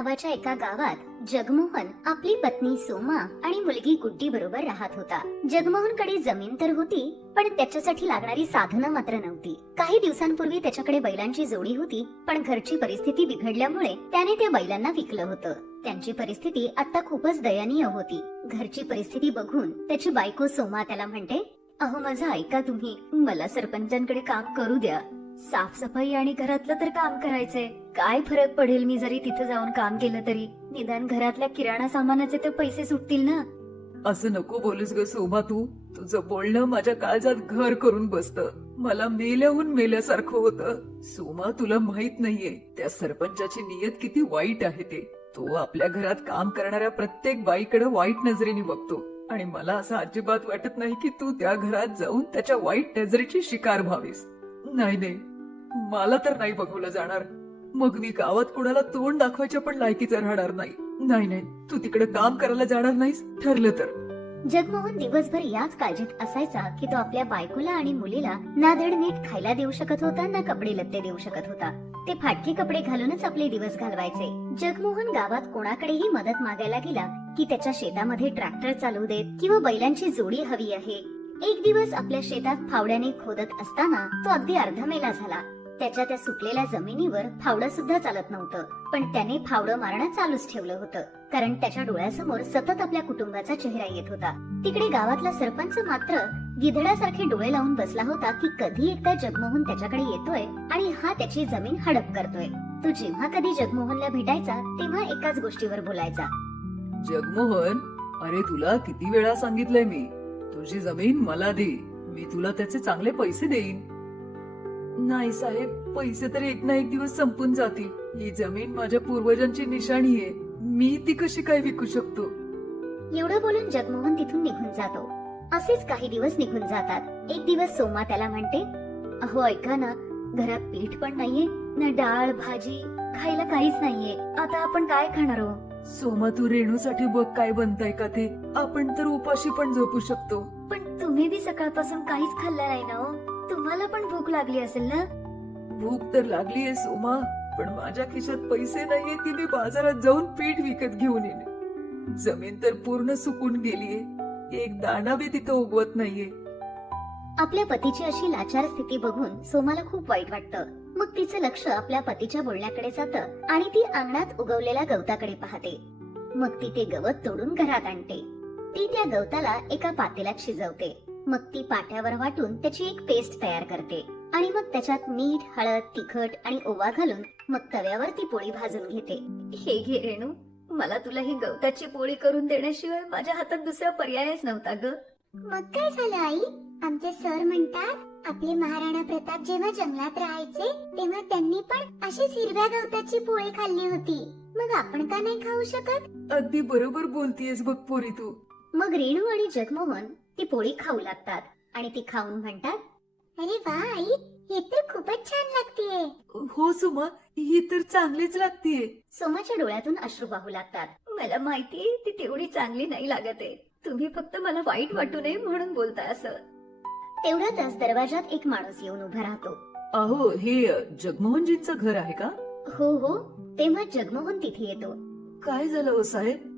नावाच्या एका गावात जगमोहन आपली पत्नी सोमा आणि मुलगी गुड्डी बरोबर राहत होता. जगमोहनकडे जमीन तर होती, पण त्याच्यासाठी लागणारी साधनं मात्र नव्हती. काही दिवसांपूर्वी त्याच्याकडे बैलांची जोडी होती, पण घरची परिस्थिती बिघडल्यामुळे त्याने त्या बैलांना विकलं होतं. त्यांची परिस्थिती आता खूपच दयनीय होती. घरची परिस्थिती बघून त्याची बायको सोमा त्याला म्हणते, अहो माझं ऐका तुम्ही, मला सरपंचांकडे काम करू द्या. साफसफाई आणि घरातलं तर काम करायचंय. काय फरक पडेल मी जरी तिथे जाऊन काम केलं तरी? निदान घरातल्या किराणा सामानाचे तर पैसे सुटतील ना. असं नको बोलूस ग सोमा, तू तुझं बोलणं माझ्या काळजात घर करून बसतं. मला मेल्याहून मेल्यासारखं होतं. सोमा, तुला माहित नाहीये त्या सरपंचाची नियत किती वाईट आहे ते. तो आपल्या घरात काम करणाऱ्या प्रत्येक बाईकडे वाईट नजरेने बघतो आणि मला असं अजिबात वाटत नाही की तू त्या घरात जाऊन त्याच्या वाईट नजरेची शिकार व्हावीस. नाही नाही, मला तर नाही बघवलं जाणार. मग मी गावात कोणाला तोंड दाखवायच्या पण लायकीचं राहणार नाही. नाही नाही, तू तिकडे काम करायला जाणार नाहीस, ठरलं तर. जगमोहन दिवसभर याच काळजीत असायचा की तो आपल्या बायकोला आणि मुलीला ना धड नीट खायला देऊ शकत होता, ना कपडे लत्ते देऊ शकत होता. ते फाटके कपडे घालूनच आपले दिवस घालवायचे. जगमोहन गावात कोणाकडेही मदत मागायला गेला की त्याच्या शेतामध्ये ट्रॅक्टर चालू देत किंवा बैलांची जोडी हवी आहे. एक दिवस आपल्या शेतात फावड्याने खोदत असताना तो अगदी अर्धमेला झाला. त्याच्या त्या सुकलेल्या जमिनीवर फावडं सुद्धा चालत नव्हतं, पण त्याने फावडं मारणं चालूच ठेवलं होतं, कारण त्याच्या डोळ्यासमोर सतत आपल्या कुटुंबाचा चेहरा येत होता. तिकडे गावातला सरपंच मात्र गिधड्यासारखे डोळे लावून बसला होता की कधी एकदा जगमोहन त्याच्याकडे येतोय आणि हा त्याची जमीन हडप करतोय. तो जेव्हा कधी जगमोहनला भेटायचा तेव्हा एकाच गोष्टीवर बोलायचा, जगमोहन, अरे तुला किती वेळा सांगितलंय मी, तुझी जमीन मला दे, मी तुला त्याचे चांगले पैसे देईन. नाही साहेब, पैसे तर एक ना एक दिवस संपून जातील. ही जमीन माझ्या पूर्वजांची निशाणी आहे, मी ती कशी काय विकू शकतो? एवढं बोलून जगमोहन तिथून निघून जातो. असेच काही दिवस निघून जातात. एक दिवस सोमा त्याला म्हणते, अहो ऐका ना, घरात पीठ पण नाहीये, ना डाळ भाजी, खायला काहीच नाहीये. आता आपण काय खाणार हो? सोमा, तू रेणूसाठी बघ काय बनताय का ते. आपण तर उपाशी पण झोपू शकतो. पण तुम्ही बी सकाळपासून काहीच खाल्लं नाही ना हो. तुम्हाला पण भूक लागली असेल ना. भूक तर लागलीये सोमा, पण माझ्या खिशात पैसे नाहीये की मी बाजारात जाऊन पीठ विकत घेऊन येईन. जमीन तर पूर्ण सुकून गेलीये, एक दाणा बी तिथं उगवत नाहीये. आपल्या पतीची अशी लाचार स्थिती बघून सोमाला खूप वाईट वाटतं. मग तिचं लक्ष आपल्या पतीच्या बोलण्याकडे जातं आणि ती अंगणात उगवलेल्या गवताकडे पाहते. मग ती ते गवत तोडून घरात आणते. ती त्या गवताला एका पातेल्यात शिजवते. मग ती पाट्यावर वाटून त्याची एक पेस्ट तयार करते आणि मग त्याच्यात मीठ, हळद, तिखट आणि ओवा घालून मग तव्यावर ती पोळी भाजून घेते. हे घे रेणू, मला तुला ही गवताची पोळी करून देण्याशिवाय माझ्या हातात दुसरा पर्यायच नव्हता ग. मग काय झालं आई? आमचे सर म्हणतात आपले महाराणा प्रताप जेव्हा जंगलात राहायचे तेव्हा त्यांनी पण अशीच हिरव्या गवताची पोळी खाल्ली होती. मग आपण का नाही खाऊ शकत? अगदी बरोबर बोलतीयस बघ पोरी तू. मग रेणू आणि जगमोहन ती पोळी खाऊ लागतात आणि ती खाऊन म्हणतात, अरे वा आई, हे तर खूपच छान लागतेय. हो सोमा, ही तर चांगलीच लागतीये. सोमाच्या डोळ्यातून अश्रू वाहू लागतात. मला माहितीये ती तेवढी चांगली नाही लागत आहे. तुम्ही फक्त मला वाईट वाटू नये म्हणून बोलताय असं. तेवढ्यातच दरवाजात एक माणूस येऊन उभा राहतो. अहो, हे जगमोहनजींचं घर आहे का? हो हो. तेव्हा जगमोहन तिथे येतो. काय झालं हो साहेब?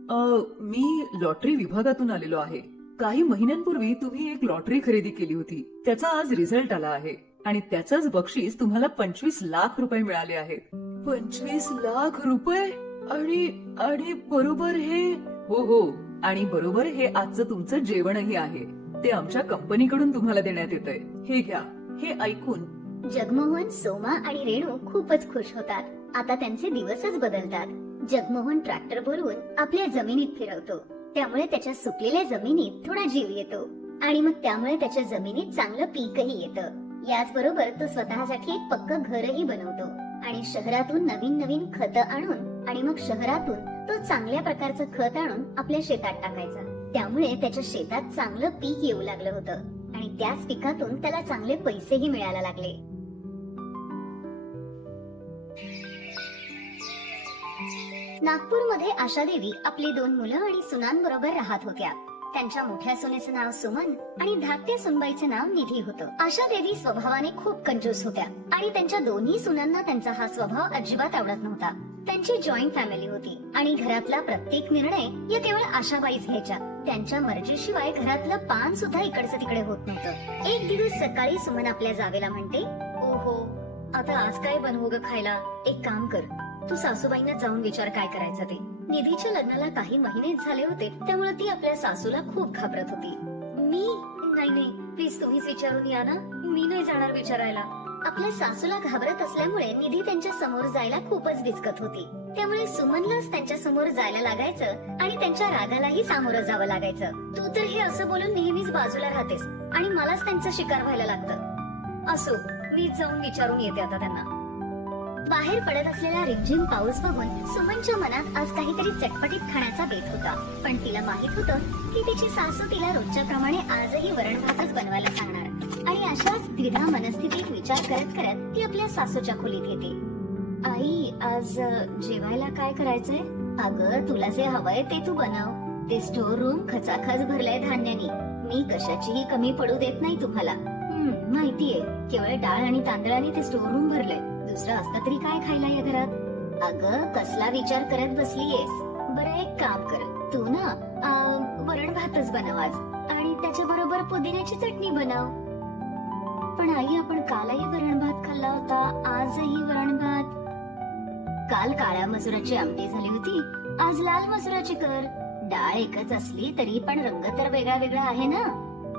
मी लॉटरी विभागातून आलेलो आहे. काही महिन्यांपूर्वी तुम्ही एक लॉटरी खरेदी केली होती, त्याचा आज रिझल्ट आला आहे आणि त्याचंच बक्षीस तुम्हाला 25 लाख रुपये मिळाले आहेत. 25 लाख रुपये? आणि बरोबर हे? हो हो, आणि बरोबर हे आजचं तुमचं जेवणही आहे. ते आमच्या कंपनीकडून तुम्हाला देण्यात येतंय. हे घ्या. हे ऐकून जगमोहन, सोमा आणि रेणू खूपच खुश होतात. आता त्यांचे दिवसच बदलतात. जगमोहन ट्रॅक्टर बोलवून आपल्या जमिनीत फिरवतो. त्यामुळे त्याच्या सुकलेल्या जमिनीत थोडा जीव येतो आणि मग त्यामुळे त्याच्या जमिनीत चांगलं पीकही येतं. याचबरोबर तो स्वतःसाठी एक पक्क घरही बनवतो आणि शहरातून नवीन नवीन खतं आणून आणि मग शहरातून तो चांगल्या प्रकारचं खत आणून आपल्या शेतात टाकायचा. त्यामुळे त्याच्या शेतात चांगलं पीक येऊ लागलं होतं आणि त्याच पिकातून त्याला चांगले पैसेही मिळायला लागले. नागपूरमध्ये आशादेवी आपली 2 मुलं आणि सुनांबरोबर राहत होत्या. त्यांच्या मोठ्या सुनेचं नाव सुमन आणि धाकट्या सुनबाईचं नाव निधी होतं. आशादेवी स्वभावाने खूप कंजूस होत्या आणि त्यांच्या दोन्ही सुनांना त्यांचा हा स्वभाव अजिबात आवडत नव्हता. त्यांची जॉईंट फॅमिली होती आणि घरातला प्रत्येक निर्णय या केवळ आशाबाईच घ्यायच्या. त्यांच्या मर्जीशिवाय घरातलं पान सुद्धा इकडचं तिकडे होत नव्हतं. एक दिवस सकाळी सुमन आपल्या जावेला म्हणते, ओहो, आता आज काय बनवू ग खायला? एक काम कर, तू सासूबाईंना जाऊन विचार काय करायचं ते. निधीच्या लग्नाला काही महिनेच झाले होते, त्यामुळे ती आपल्या सासूला खूप घाबरत होती. मी नाही, प्लीज तुम्हीच विचारून या ना, मी नाही जाणार विचारायला. आपल्या सासूला घाबरत असल्यामुळे निधी त्यांच्या समोर जायला खूपच विचकत होती. त्यामुळे सुमनलाच त्यांच्या समोर जायला लागायचं आणि त्यांच्या रागालाही सामोरं जावं लागायचं. तू तर हे असं बोलून नेहमीच बाजूला राहतेस आणि मलाच त्यांचा शिकार व्हायला लागतं. असो, मी जाऊन विचारून येते आता त्यांना. बाहेर पडत असलेला रिमझिम पाऊस बघून सुमनच्या मनात आज काहीतरी चटपटीत खाण्याचा बेत होता. पण तिला माहित होतं की तिची सासू तिला रोजच्या प्रमाणे आजही वरण भातच बनवायला सांगणार. आणि अशाच द्विधा मनस्थितीत विचार करत करत ती आपल्या सासूच्या खोलीत येते. आई, आज जेवायला काय करायचंय? अगं, तुला जे हवंय ते तू बनव. ते स्टोर रूम खचाखच भरलंय धान्यानी. मी कशाचीही कमी पडू देत नाही तुम्हाला. माहितीये, केवळ डाळ आणि तांदळाने ते स्टोर रूम भरलंय. दुसरं असतं तरी काय खायला या घरात? अगं, कसला विचार करत बसलीयेस? बरं, एक काम कर, तू ना वरण भातच बनव आज आणि त्याच्या बरोबर पुदिन्याची चटणी बनव. पण आई, आपण कालही वरण भात खाल्ला होता, आजही वरण भात. काल काळ्या मसुराची आमटी झाली होती, आज लाल मसुराची कर. डाळ एकच असली तरी पण रंग तर वेगळा वेगळा आहे ना.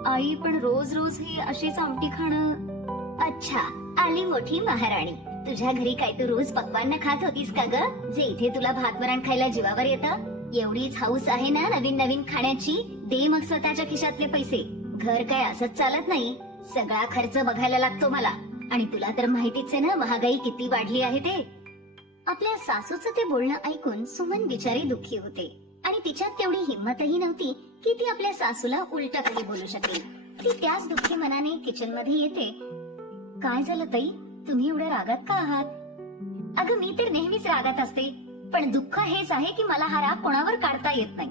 आई, पण रोज रोज ही अशीच आमटी खाणं. अच्छा, आली मोठी महाराणी. तुझ्या घरी काय तू रोज पक्वान्न खात होतीस का ग, जे इथे तुला भात वरण खायला जीवावर येतं? एवढीच हौस आहे ना नवीन नवीन खाण्याची? दे मग स्वतःच्या खिशातले पैसे. घर काय असंच चालत नाही, सगळा खर्च बघायला लागतो मला. आणि तुला तर माहितीच आहे ना महागाई किती वाढली आहे ते. आपल्या सासूचं ते बोलणं ऐकून सुमन बिचारी दुःखी होते आणि तिच्यात तेवढी हिंमतही नव्हती की ती आपल्या सासूला उलट काही बोलू शकेल. ती त्याच दुःखी मनाने किचन मध्ये येते. काय झालं ताई, तुम्ही एवढ्या रागात का आहात? अगं, मी तर नेहमीच रागात असते, पण दुःख हेच आहे की मला हा राग कोणावर काढता येत नाही.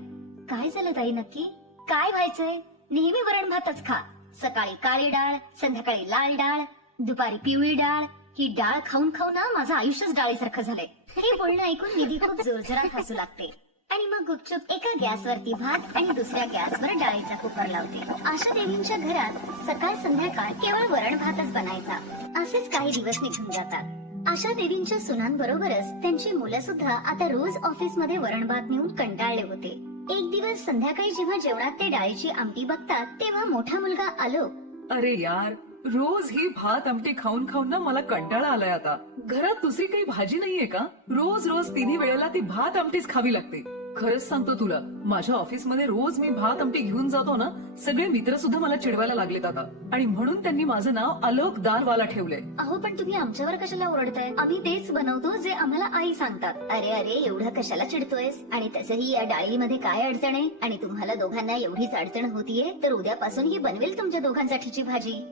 काय झालं ताई नक्की? काय व्हायचंय? नेहमी वरण भातच खा. सकाळी काळी डाळ, संध्याकाळी लाल डाळ, दुपारी पिवळी डाळ. ही डाळ खाऊन खाऊन ना माझं आयुष्यच डाळीसारखं झालंय. हे बोलणं ऐकून निधी खूप जोरजोरात हसू लागते आणि मग गुपचूप एका गॅसवरती भात आणि दुसऱ्या गॅसवर डाळीचा कुकर लावते. आशा देवींच्या घरात सकाळ संध्याकाळ केवळ वरण भातच बनायचा. असेच काही दिवस निघून जातात. आशा देवींच्या सुनांबरोबरच त्यांची मुलं सुद्धा आता रोज ऑफिस मध्ये वरण भात नेऊन कंटाळले होते. एक दिवस संध्याकाळी जेव्हा जेवणात ते डाळीची आमटी बघतात तेव्हा मोठा मुलगा आलोक, अरे यार, रोज ही भात आमटी खाऊन खाऊन ना मला कंटाळा आलाय आता. घरात दुसरी काही भाजी नाहीये का? रोज रोज तिन्ही वेळेला ती भात आमटीच खावी लागते. खरंच सांगतो तुला, माझ्या ऑफिस मध्ये रोज मी भात आमटी घेऊन जातो ना, सगळे मित्र सुद्धा मला चिडवायला लागलेत आता. आणि म्हणून त्यांनी माझं नाव आलोक दारवाला ठेवलंय. अहो, पण तुम्ही आमच्यावर कशाला ओरडताय? आम्ही तेच बनवतो जे आम्हाला आई सांगतात. अरे अरे, एवढं कशाला चिडतोयस? आणि तसंही या डाळीमध्ये काय अडचण आहे? आणि तुम्हाला दोघांना एवढीच अडचण होतीये तर उद्यापासून ही बनवेल तुमच्या दोघांसाठीची भाजी.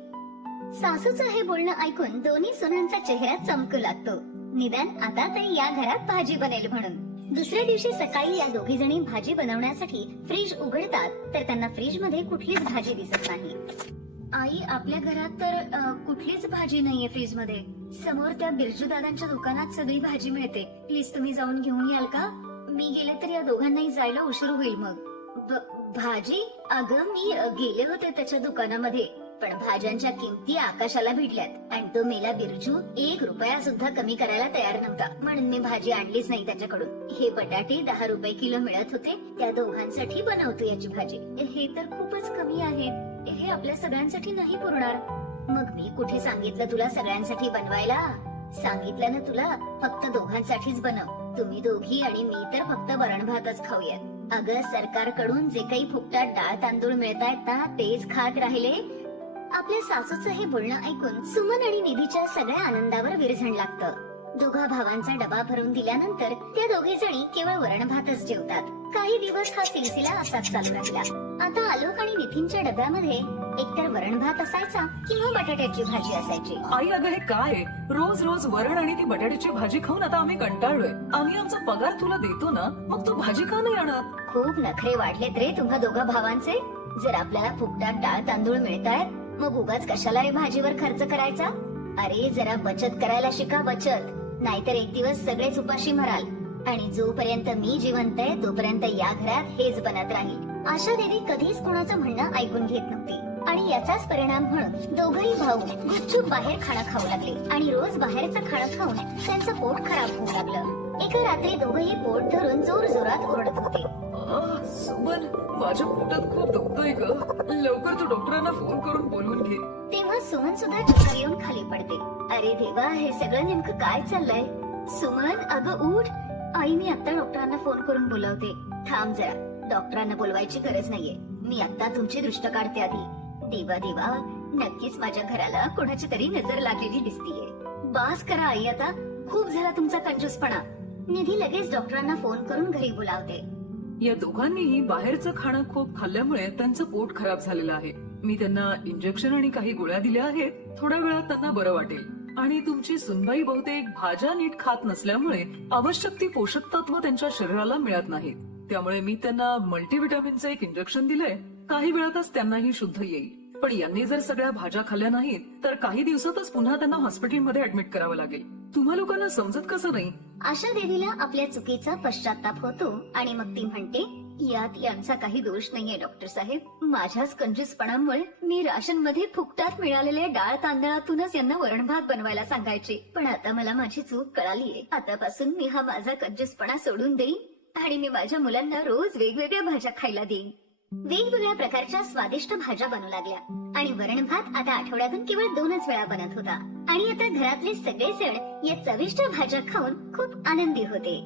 सासूचं हे बोलणं ऐकून दोन्ही सुनांचा चेहरा चमकू लागतो. निदान आता तरी या घरात भाजी बनेल म्हणून. दुसऱ्या दिवशी सकाळी या दोघी जणी भाजी बनवण्यासाठी फ्रीज उघडतात तर त्यांना फ्रीज मध्ये कुठलीच भाजी दिसत नाही. आई, आपल्या घरात तर कुठलीच भाजी नाहीये फ्रीज मध्ये. समोर त्या बिरजू दादांच्या दुकानात सगळी भाजी मिळते. प्लीज तुम्ही जाऊन घेऊन याल का? मी गेले तर या दोघांनाही जायला उशीर होईल मग. भाजी? अगं, मी गेले होते त्याच्या दुकानामध्ये, पण भाज्यांच्या किमती आकाशाला भिडल्यात आणि तो मेला बिरजू 1 रुपया सुद्धा कमी करायला तयार नव्हता. म्हणून मी भाजी आणलीच नाही त्याच्याकडून. हे बटाटे 10 रुपये किलो मिळत होते, त्या दोघांसाठी बनवतो याची भाजी. हे तर खूपच कमी आहेत. हे आपल्या सगळ्यांसाठी नाही पुरणार. मग मी कुठे सांगितलं तुला सगळ्यांसाठी बनवायला? सांगितलं ना तुला, फक्त दोघांसाठीच बनव. तुम्ही दोघी आणि मी तर फक्त वरण भातच खाऊयात. अगं, सरकारकडून जे काही फुकटात डाळ तांदूळ मिळतायत ना, तेच खात राहिले. आपल्या सासूचं हे बोलणं ऐकून सुमन आणि निधीच्या सगळ्या आनंदावर विरझण लागतं. दोघा भावांचा डबा भरून दिल्यानंतर त्या दोघी जणी केवळ वरण भातच जेवतात. काही दिवस हा सिलसिला असाच चालू राहिला. आता आलोक आणि नितीनच्या डब्यामध्ये एकतर वरण भात असायचा किंवा बटाट्याची भाजी असायची. आई, अगं हे काय? रोज रोज वरण आणि ती बटाट्याची भाजी खाऊन आता आम्ही कंटाळलोय. आम्ही आमचा पगार तुला देतो ना, मग तू भाजी का नाही आणत? खूप नखरे वाढलेत रे तुम्हा दोघा भावांचे. जर आपल्याला फुकटात डाळ तांदूळ मिळतायत, मग उगाच कशाला रे भाजीवर खर्च करायचा? अरे, जरा बचत करायला शिका, बचत. नाहीतर एक दिवस सगळेच उपाशी मराल आणि जोपर्यंत मी जिवंत आहे तोपर्यंत या घरात हेच बनत राहील. आशा देवी कधीच कोणाचं म्हणणं ऐकून घेत नव्हती आणि याचाच परिणाम म्हणून दोघही भाऊ गुपचूप बाहेर खाणं खाऊ लागले आणि रोज बाहेरचं खाणं खाऊन त्यांचं पोट खराब होऊ लागलं. एका रात्री दोघही पोट धरून जोर जोरात ओरडत होते. सुमन, माझ्या पोटात खूप दुखतोय ग. लवकर तू डॉक्टरांना फोन करून बोलवून घे. तेव्हा सुमन सुद्धा चक्कर येऊन खाली पडते. अरे देवा, हे सगळं नेमकं काय चाललंय? सुमन, अगं उठ. आई, मी आता डॉक्टरांना फोन करून बोलावते. थांब जरा, डॉक्टरांना बोलवायची गरज नाहीये. मी आता तुमची दृष्ट काढते आधी. देवा देवा, नक्कीच माझ्या घराला कोणाची तरी नजर लागलेली दिसतीये. बास करा आई, आता खूप झाला तुमचा कंजूसपणा. निधी लगेच डॉक्टरांना फोन करून घरी बोलावते. या दोघांनीही बाहेरचं खाणं खूप खाल्ल्यामुळे त्यांचं पोट खराब झालेलं आहे. मी त्यांना इंजेक्शन आणि काही गोळ्या दिल्या आहेत. थोड्या वेळात त्यांना बरं वाटेल. आणि तुमची सुनबाई बहुतेक भाज्या नीट खात नसल्यामुळे आवश्यक ती पोषक तत्व त्यांच्या शरीराला मिळत नाहीत. त्यामुळे मी त्यांना मल्टीव्हिटॅमिनचं एक इंजेक्शन दिलंय. काही वेळातच त्यांनाही शुद्ध येईल. पण यांनी जर सगळ्या भाज्या खाल्ल्या नाहीत तर काही दिवसातच पुन्हा त्यांना हॉस्पिटलमध्ये ऍडमिट करावं लागेल. तुम्हा लोकांना समजत कसं नाही? आशा देवीला आपल्या चुकीचा पश्चाताप होतो आणि मग ती म्हणते, यात यांचा काही दोष नाहीये डॉक्टर साहेब. माझ्याच कंजूसपणामुळे मी राशन मध्ये फुकटात मिळालेल्या डाळ तांदळातूनच यांना वरण भात बनवायला सांगायचे. पण आता मला माझी चूक कळालीये. आतापासून मी हा माझा कंजूसपणा सोडून देईन आणि मी माझ्या मुलांना रोज वेगवेगळ्या भाज्या खायला देईन. वेगवेगळ्या प्रकारच्या स्वादिष्ट भाज्या बनू लागल्या आणि वरण भात आता आठवड्यातून केवळ 2च वेळा बनत होता. आणि आता घरातले सगळे जण या चविष्ट भाज्या खाऊन खूप आनंदी होते.